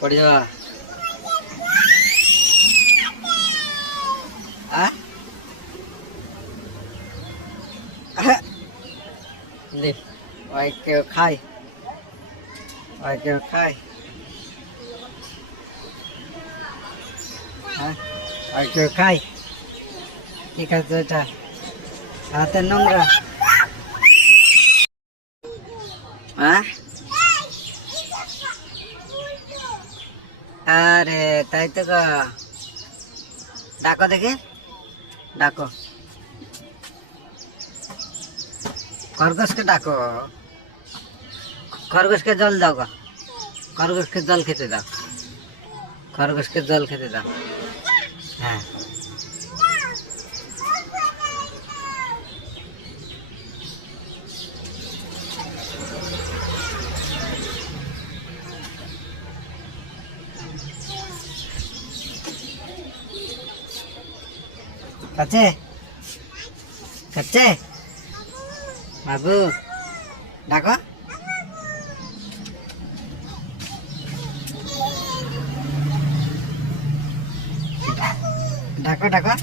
পড়ে যাওয়া ওই কেউ খায় ওই কেউ খায় ঠিক আছে এটা হাতের নোংরা আরে তাই তো গো ডাকো দেখে ডাকো খরগোশকে ডাকো খরগোশকে জল দাও গো খরগোশকে জল খেতে দাও খরগোশকে জল খেতে দাও হ্যাঁ খাচ্ছে খাচ্ছে বাবু ডাকো ডাকো ডাকো